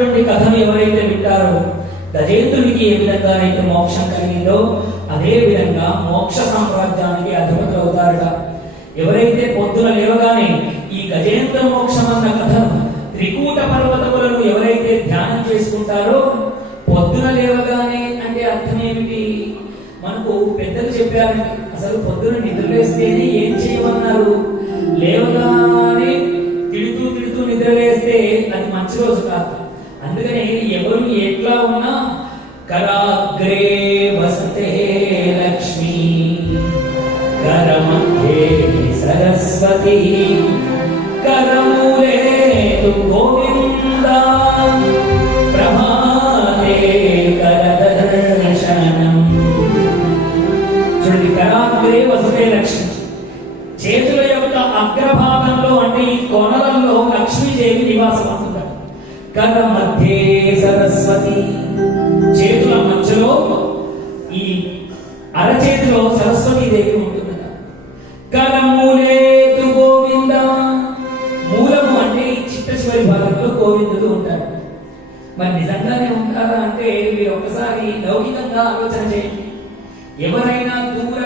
అనేటువంటి కథను ఎవరైతే వింటారో గజేంద్రునికి ఏ విధంగా అయితే మోక్షం కలిగిందో అదే విధంగా మోక్ష సామ్రాజ్యానికి అధిపతులు అవుతారట ఎవరైతే పొద్దున లేవగానే ఈ గజేంద్ర మోక్షం అన్న కథను త్రికూట పర్వతములను ఎవరైతే ధ్యానం చేసుకుంటారో పొద్దున లేవగానే అంటే అర్థం ఏమిటి మనకు పెద్దలు చెప్పారండి అసలు పొద్దున నిద్రలేస్తేనే ఏం చేయమన్నారు? లేవగానే తిడుతూ తిడుతూ నిద్రలేస్తే అది మంచి రోజు కాదు. అందుకని ఎవరు ఎట్లా ఉన్నా కరాగ్రే వసతే లక్ష్మి. కరమధ్యే సరస్వతి. కరమూలే తు గోవింద. ప్రభాతే కరదర్శనం. చూడండి కరాగ్రే వసతే లక్ష్మి. చేతుల యొక్క అగ్రభాగంలో అంటే ఈ కొనలలో లక్ష్మీదేవి నివాసం కథ మధ్యే సరస్వతి. చేతుల మధ్యలో ఈ అరచేతిలో సరస్వతి దేవి ఉంటుందట. కరమూలేతు గోవింద. మూలము అంటే ఈ చిట్ట చివరి భాగంలో గోవిందుడు ఉంటాడు మరి నిజంగానే ఉంటారా అంటే మీరు ఒక్కసారి లౌకికంగా ఆలోచన చేయండి. ఎవరైనా దూర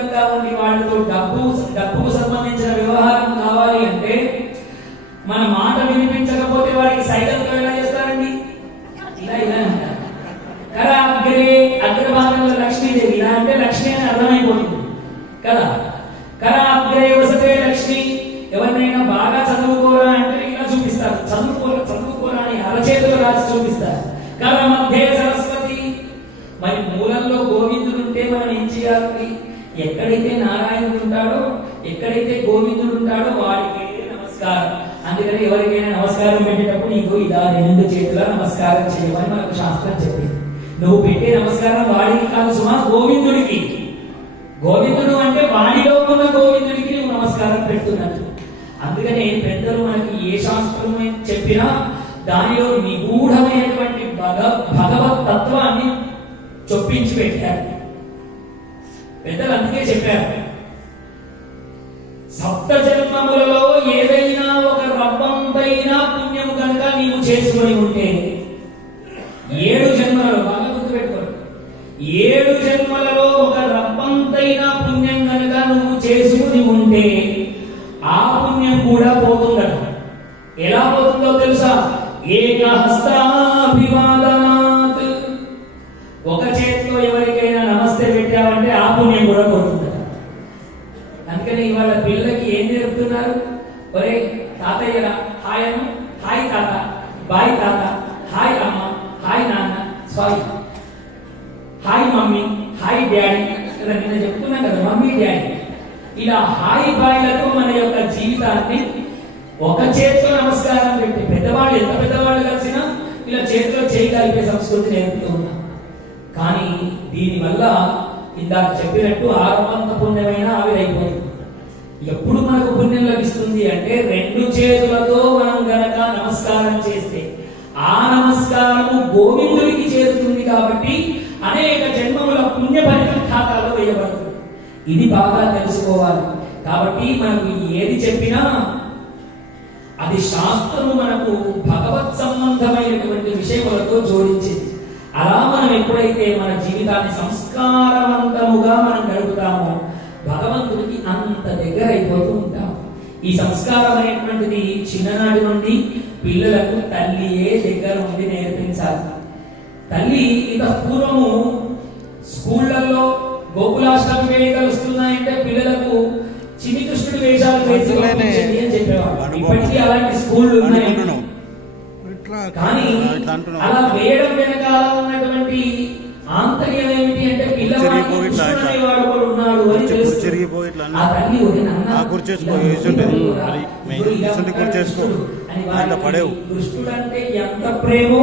వల్ల లక్ష్మీదేవి. ఇలా అంటే లక్ష్మి అని అర్థమైపోతుంది. కదా? కరా అగ్రే వసతే లక్ష్మి. ఎవరినైనా బాగా చదువుకోరా అంటే ఇలా చూపిస్తారు. చదువుకోరా చదువుకోరా అని అరచేతులు రాసి చూపిస్తారు. కర మధ్య సరస్వతి? మరి మూలంలో గోవిందుడు ఉంటే మనం ఏం చేయాలి? ఎక్కడైతే నారాయణుడు ఉంటాడో ఎక్కడైతే గోవిందుడు ఉంటాడో వాడికి నమస్కారం. అందుకని ఎవరికైనా నమస్కారం పెట్టేటప్పుడు నీకు ఇలా రెండు చేతుల నమస్కారం చేయమని మనకు శాస్త్రం చెప్పింది. నువ్వు పెట్టే నమస్కారం వాడికి కాదు సుమా గోవిందుడికి. గోవిందుడు అంటే వాడిలో ఉన్న గోవిందుడికి నువ్వు నమస్కారం పెడుతున్నట్టు. అందుకనే పెద్దలు మనకి ఏ శాస్త్రం చెప్పినా దానిలో నిగూఢమైనటువంటి భగ భగవత్ తత్వాన్ని చొప్పించి పెట్టారు. పెద్దలు అందుకే చెప్పారు. సప్త జన్మములలో ఏదైనా ఒక రవ్వంతైనా పుణ్యము కనుక నీవు చేసుకొని ఉంటే ఏడు జన్మలలో ఒక రప్పంతైన పుణ్యం కనుక నువ్వు చేసుకుని ఉంటే ఆ పుణ్యం కూడా పోతుందట. ఎలా పోతుందో తెలుసా? ఏకహస్తాభివాదనాత్. ఒక చేతిలో ఎవరికైనా నమస్తే పెట్టావంటే ఆ పుణ్యం కూడా పోతుందట. అందుకని ఇవాళ పిల్లలకి ఏం నేర్పుతున్నారు? ఒరే తాతయ్య హాయ్ అమ్మ హాయ్ తాత బాయ్ తాత హాయ్ అమ్మ హాయ్ నాన్న స్వామి. హాయ్ మమ్మీ హాయ్ డాడీ కదా నిన్న చెప్తున్నా కదా మమ్మీ డాడీ. ఇలా హాయ్ బాయ్లతో మన యొక్క జీవితాన్ని ఒక చేతితో నమస్కారం పెట్టి పెద్దవాళ్ళు ఎంత పెద్దవాళ్ళు కలిసినా ఇలా చేతిలో చేయి కలిపే సంస్కృతి నేర్పుతూ ఉన్నాం. కానీ దీనివల్ల ఇందాక చెప్పినట్టు ఆరవంత పుణ్యమైన ఆవిరైపోతుంది. ఎప్పుడు మనకు పుణ్యం లభిస్తుంది అంటే రెండు చేతులతో మనం గనక నమస్కారం చేస్తే ఆ నమస్కారము గోవిందుడికి చేరుతుంది కాబట్టి వేయబడుతుంది ఇది బాగా తెలుసుకోవాలి. కాబట్టి మనకు ఏది చెప్పినా అది శాస్త్రము మనకు భగవత్ సంబంధమైనటువంటి విషయములతో జోడించింది. అలా మనం ఎప్పుడైతే మన జీవితాన్ని సంస్కారవంతముగా మనం గడుపుతామో భగవంతుడికి అంత దగ్గర అయిపోతూ ఉంటాం. ఈ సంస్కారం అనేటువంటిది చిన్ననాటి నుండి పిల్లలకు తల్లియే దగ్గర ఉండి నేర్పించాలి. తల్లి ఇక పూర్వము స్కూళ్ళల్లో గోకులాష్టమి వేడుకలు వస్తున్నాయంటే పిల్లలకు చిన్ని కృష్ణుడి వేషాలు వేసి పంపించండి అని చెప్పేవాడు ఇప్పటికీ అలాంటి స్కూళ్ళు ఉన్నాయి. కానీ అలా వేయడం వెనకాల ఉన్నటువంటి ఆంతర్యం ఏమిటి అంటే ఒకడు ఉన్నాడు అని. ఆ తల్లి పడేవు. కృష్ణుడు అంటే ఎంత ప్రేమో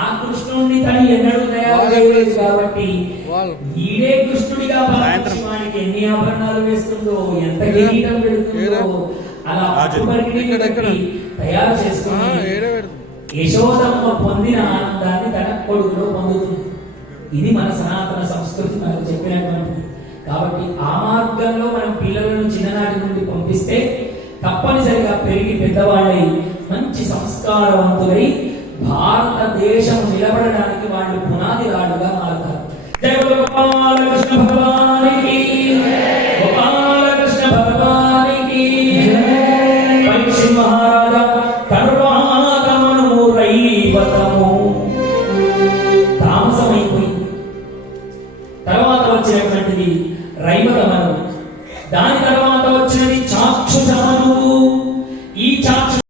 ఆ కృష్ణుడిని తను ఎన్నడూ తయారు చేయలేదు కాబట్టి ఈడే కృష్ణుడిగా భావించి సాయంత్రం. వాడికి ఎన్ని ఆభరణాలు వేస్తుందో ఎంత కిరీటం పెడుతుందో? అలా? పెట్టి తయారు చేసుకుని యశోదమ్మ పొందిన ఆనందాన్ని తన కొడుకులో పొందుతుంది ఇది మన సనాతన సంస్కృతి మనకు చెప్పినటువంటిది కాబట్టి ఆ మార్గంలో మనం పిల్లలను చిన్ననాటి నుండి పంపిస్తే తప్పనిసరిగా పెరిగి పెద్దవాళ్ళై మంచి సంస్కారవంతులై భారతదేశ దేశం నిలబడడానికి